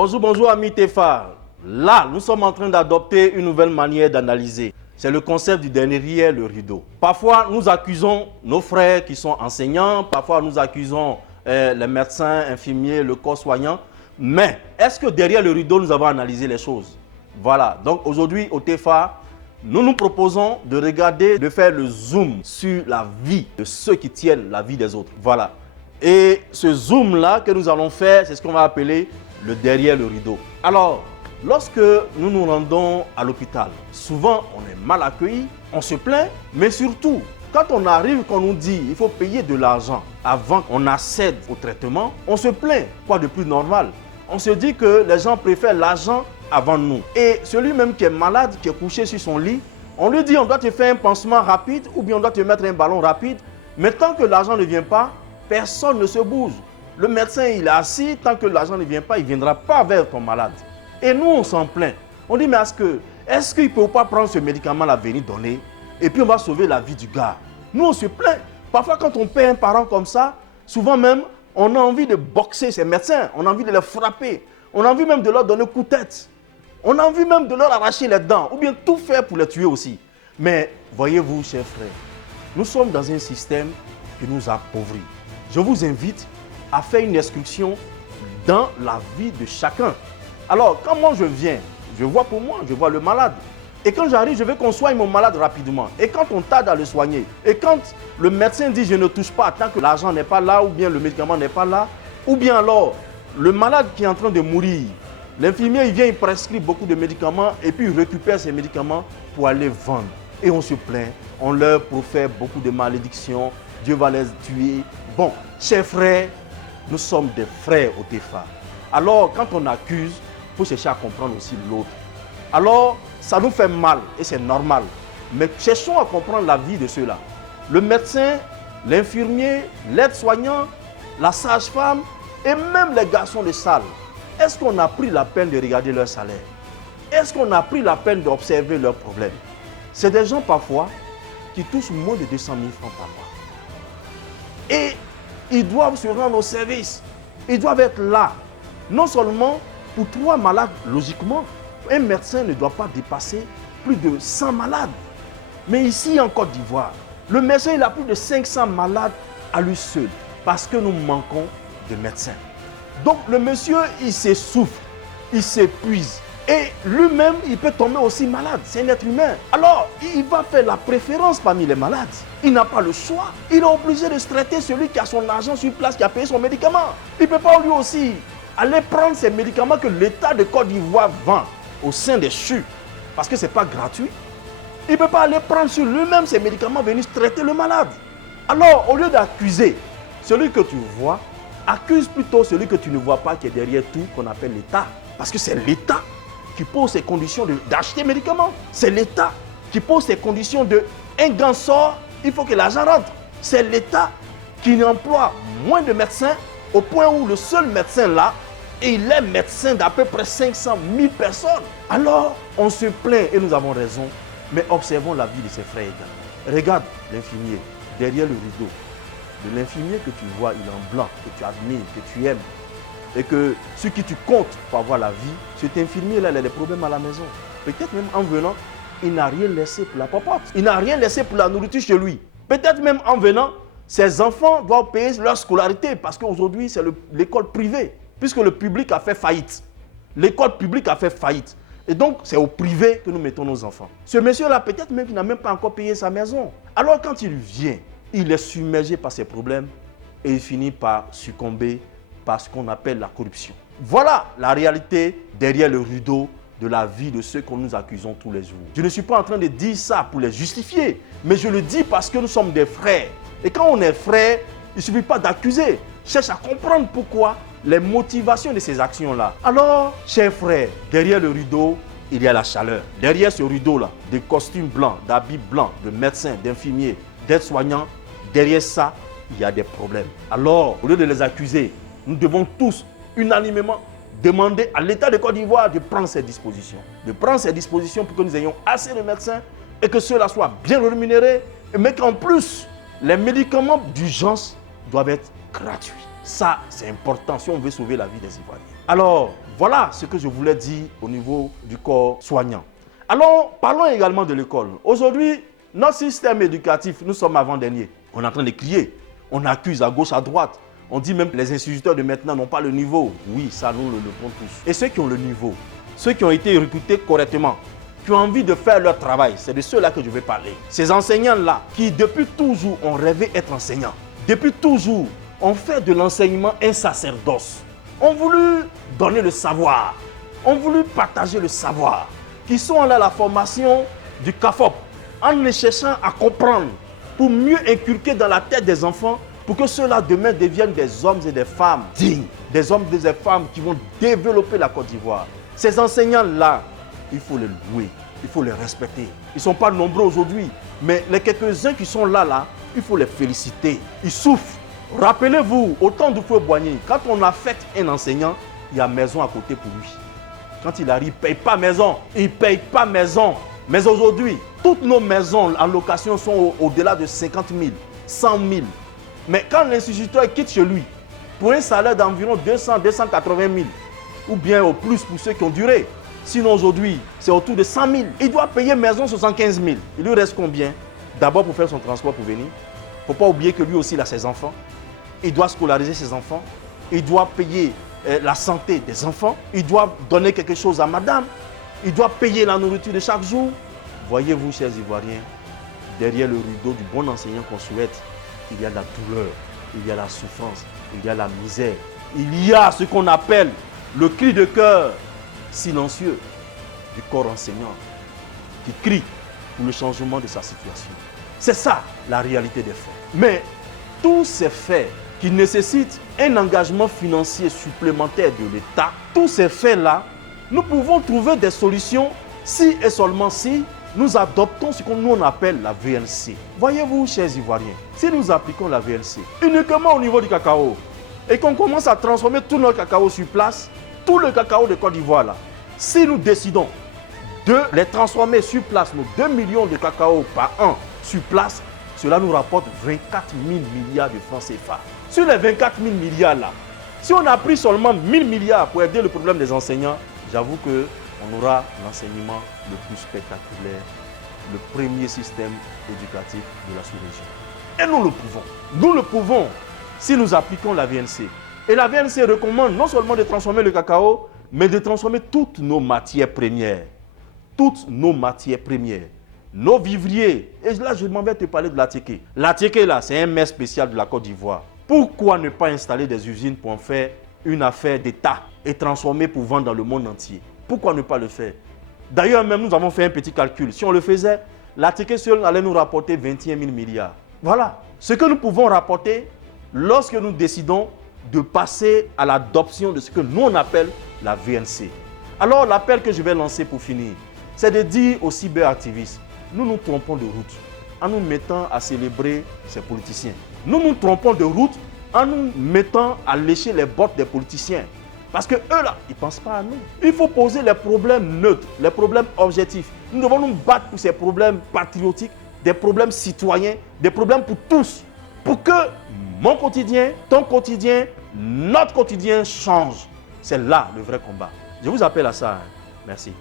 Bonjour, bonjour amis TEFA. Là, nous sommes en train d'adopter une nouvelle manière d'analyser. C'est le concept du derrière le rideau. Parfois, nous accusons nos frères qui sont enseignants, parfois nous accusons les médecins, infirmiers, le corps soignant. Mais est-ce que derrière le rideau, nous avons analysé les choses? Voilà, donc aujourd'hui au TEFA, nous nous proposons de regarder, de faire le zoom sur la vie de ceux qui tiennent la vie des autres. Voilà. Et ce zoom-là que nous allons faire, c'est ce qu'on va appeler le derrière le rideau. Alors, lorsque nous nous rendons à l'hôpital, souvent on est mal accueilli, on se plaint, mais surtout, quand on arrive, qu'on nous dit il faut payer de l'argent avant qu'on accède au traitement, on se plaint. Quoi de plus normal? On se dit que les gens préfèrent l'argent avant nous. Et celui même qui est malade, qui est couché sur son lit, on lui dit on doit te faire un pansement rapide ou bien on doit te mettre un ballon rapide. Mais tant que l'argent ne vient pas, personne ne se bouge. Le médecin, il est assis, tant que l'argent ne vient pas, il ne viendra pas vers ton malade. Et nous, on s'en plaint. On dit, mais est-ce qu'il ne peut pas prendre ce médicament-là, venir donner, et puis on va sauver la vie du gars? Nous, on se plaint. Parfois, quand on paie un parent comme ça, souvent même, on a envie de boxer ces médecins, on a envie de les frapper, on a envie même de leur donner un coup de tête. On a envie même de leur arracher les dents, ou bien tout faire pour les tuer aussi. Mais, voyez-vous, chers frères, nous sommes dans un système qui nous appauvrit. Je vous invite à faire une excursion dans la vie de chacun. Alors, quand moi je viens, je vois pour moi, je vois le malade. Et quand j'arrive, je veux qu'on soigne mon malade rapidement. Et quand on tarde à le soigner, et quand le médecin dit je ne touche pas tant que l'argent n'est pas là, ou bien le médicament n'est pas là, ou bien alors le malade qui est en train de mourir, l'infirmier il vient, il prescrit beaucoup de médicaments et puis il récupère ces médicaments pour aller vendre. Et on se plaint, on leur profère beaucoup de malédictions, Dieu va les tuer. Bon, chers frères, nous sommes des frères au TEFA. Alors, quand on accuse, il faut chercher à comprendre aussi l'autre. Alors, ça nous fait mal et c'est normal. Mais cherchons à comprendre la vie de ceux-là. Le médecin, l'infirmier, l'aide-soignant, la sage-femme et même les garçons de salle. Est-ce qu'on a pris la peine de regarder leur salaire? Est-ce qu'on a pris la peine d'observer leurs problèmes? C'est des gens parfois qui touchent moins de 200 000 francs par mois. Et ils doivent se rendre au service. Ils doivent être là. Non seulement pour 3 malades, logiquement, un médecin ne doit pas dépasser plus de 100 malades. Mais ici en Côte d'Ivoire, le médecin il a plus de 500 malades à lui seul parce que nous manquons de médecins. Donc le monsieur, il s'essouffle, il s'épuise. Et lui-même, il peut tomber aussi malade. C'est un être humain. Alors, il va faire la préférence parmi les malades. Il n'a pas le choix. Il est obligé de se traiter celui qui a son argent sur place, qui a payé son médicament. Il ne peut pas lui aussi aller prendre ces médicaments que l'État de Côte d'Ivoire vend au sein des CHU. Parce que ce n'est pas gratuit. Il ne peut pas aller prendre sur lui-même ces médicaments, venir traiter le malade. Alors, au lieu d'accuser celui que tu vois, accuse plutôt celui que tu ne vois pas, qui est derrière tout, qu'on appelle l'État. Parce que c'est l'État qui pose ces conditions d'acheter médicaments. C'est l'État qui pose ces conditions de un gant sort, il faut que l'argent rentre. C'est l'État qui emploie moins de médecins au point où le seul médecin là, il est médecin d'à peu près 500 000 personnes. Alors, on se plaint et nous avons raison, mais observons la vie de ses frères également. Regarde l'infirmier derrière le rideau. De l'infirmier que tu vois, il est en blanc, que tu admires, que tu aimes. Et que ce qui tu comptes pour avoir la vie, cet infirmier-là, il a des problèmes à la maison. Peut-être même en venant, il n'a rien laissé pour la popote. Il n'a rien laissé pour la nourriture chez lui. Peut-être même en venant, ses enfants doivent payer leur scolarité parce qu'aujourd'hui, c'est l'école privée, puisque le public a fait faillite. L'école publique a fait faillite. Et donc, c'est au privé que nous mettons nos enfants. Ce monsieur-là, peut-être même qu'il n'a même pas encore payé sa maison. Alors, quand il vient, il est submergé par ses problèmes et il finit par succomber par ce qu'on appelle la corruption. Voilà la réalité derrière le rideau de la vie de ceux que nous accusons tous les jours. Je ne suis pas en train de dire ça pour les justifier, mais je le dis parce que nous sommes des frères. Et quand on est frères, il ne suffit pas d'accuser. Cherche à comprendre pourquoi, les motivations de ces actions-là. Alors, chers frères, derrière le rideau, il y a la chaleur. Derrière ce rideau-là, des costumes blancs, d'habits blancs, de médecins, d'infirmiers, d'aides-soignants, derrière ça, il y a des problèmes. Alors, au lieu de les accuser, nous devons tous, unanimement, demander à l'État de Côte d'Ivoire de prendre ses dispositions. De prendre ses dispositions pour que nous ayons assez de médecins et que ceux-là soient bien rémunérés, mais qu'en plus, les médicaments d'urgence doivent être gratuits. Ça, c'est important si on veut sauver la vie des Ivoiriens. Alors, Voilà ce que je voulais dire au niveau du corps soignant. Alors, parlons également de l'école. Aujourd'hui, notre système éducatif, nous sommes avant-dernier. On est en train de crier. On accuse à gauche, à droite. On dit même que les instituteurs de maintenant n'ont pas le niveau. Oui, ça, nous le levons tous. Et ceux qui ont le niveau, ceux qui ont été recrutés correctement, qui ont envie de faire leur travail, c'est de ceux-là que je vais parler. Ces enseignants-là, qui depuis toujours ont rêvé être enseignants, depuis toujours ont fait de l'enseignement un sacerdoce, ont voulu donner le savoir, ont voulu partager le savoir, qui sont allés à la formation du CAFOP, en les cherchant à comprendre, pour mieux inculquer dans la tête des enfants, pour que ceux-là demain deviennent des hommes et des femmes dignes, des hommes et des femmes qui vont développer la Côte d'Ivoire. Ces enseignants-là, il faut les louer, il faut les respecter. Ils ne sont pas nombreux aujourd'hui, mais les quelques-uns qui sont là, il faut les féliciter. Ils souffrent. Rappelez-vous, au temps du feu Boigny, quand on affecte un enseignant, il y a maison à côté pour lui. Quand il arrive, il ne paye pas maison. Il ne paye pas maison. Mais aujourd'hui, toutes nos maisons en location sont au-delà de 50 000, 100 000. Mais quand l'instituteur quitte chez lui, pour un salaire d'environ 200, 280 000, ou bien au plus pour ceux qui ont duré, sinon aujourd'hui, c'est autour de 100 000. Il doit payer maison 75 000. Il lui reste combien? D'abord pour faire son transport pour venir. Il ne faut pas oublier que lui aussi, il a ses enfants. Il doit scolariser ses enfants. Il doit payer la santé des enfants. Il doit donner quelque chose à madame. Il doit payer la nourriture de chaque jour. Voyez-vous, chers Ivoiriens, derrière le rideau du bon enseignant qu'on souhaite, il y a la douleur, il y a la souffrance, il y a la misère. Il y a ce qu'on appelle le cri de cœur silencieux du corps enseignant qui crie pour le changement de sa situation. C'est ça la réalité des faits. Mais tous ces faits qui nécessitent un engagement financier supplémentaire de l'État, tous ces faits-là, nous pouvons trouver des solutions si et seulement si nous adoptons ce que nous on appelle la VNC. Voyez-vous, chers Ivoiriens, si nous appliquons la VNC uniquement au niveau du cacao et qu'on commence à transformer tout notre cacao sur place, tout le cacao de Côte d'Ivoire là, si nous décidons de les transformer sur place, nos 2 millions de cacao par an sur place, cela nous rapporte 24 000 milliards de francs CFA. Sur les 24 000 milliards là, si on a pris seulement 1 000 milliards pour aider le problème des enseignants, j'avoue qu'on aura l'enseignement le plus spectaculaire, le premier système éducatif de la sous-région. Et nous le pouvons. Nous le pouvons si nous appliquons la VNC. Et la VNC recommande non seulement de transformer le cacao, mais de transformer toutes nos matières premières. Toutes nos matières premières. Nos vivriers. Et là, je m'en vais te parler de l'Atiké. L'Atiké, là, c'est un mets spécial de la Côte d'Ivoire. Pourquoi ne pas installer des usines pour en faire une affaire d'État et transformer pour vendre dans le monde entier? Pourquoi ne pas le faire? D'ailleurs, même nous avons fait un petit calcul. Si on le faisait, l'Atiké seul allait nous rapporter 21 000 milliards. Voilà. Ce que nous pouvons rapporter lorsque nous décidons de passer à l'adoption de ce que nous on appelle la VNC. Alors, l'appel que je vais lancer pour finir, c'est de dire aux cyberactivistes, nous nous trompons de route en nous mettant à célébrer ces politiciens. Nous nous trompons de route en nous mettant à lécher les bottes des politiciens. Parce que eux là, ils ne pensent pas à nous. Il faut poser les problèmes neutres, les problèmes objectifs. Nous devons nous battre pour ces problèmes patriotiques, des problèmes citoyens, des problèmes pour tous. Pour que mon quotidien, ton quotidien, notre quotidien change. C'est là le vrai combat. Je vous appelle à ça. Merci.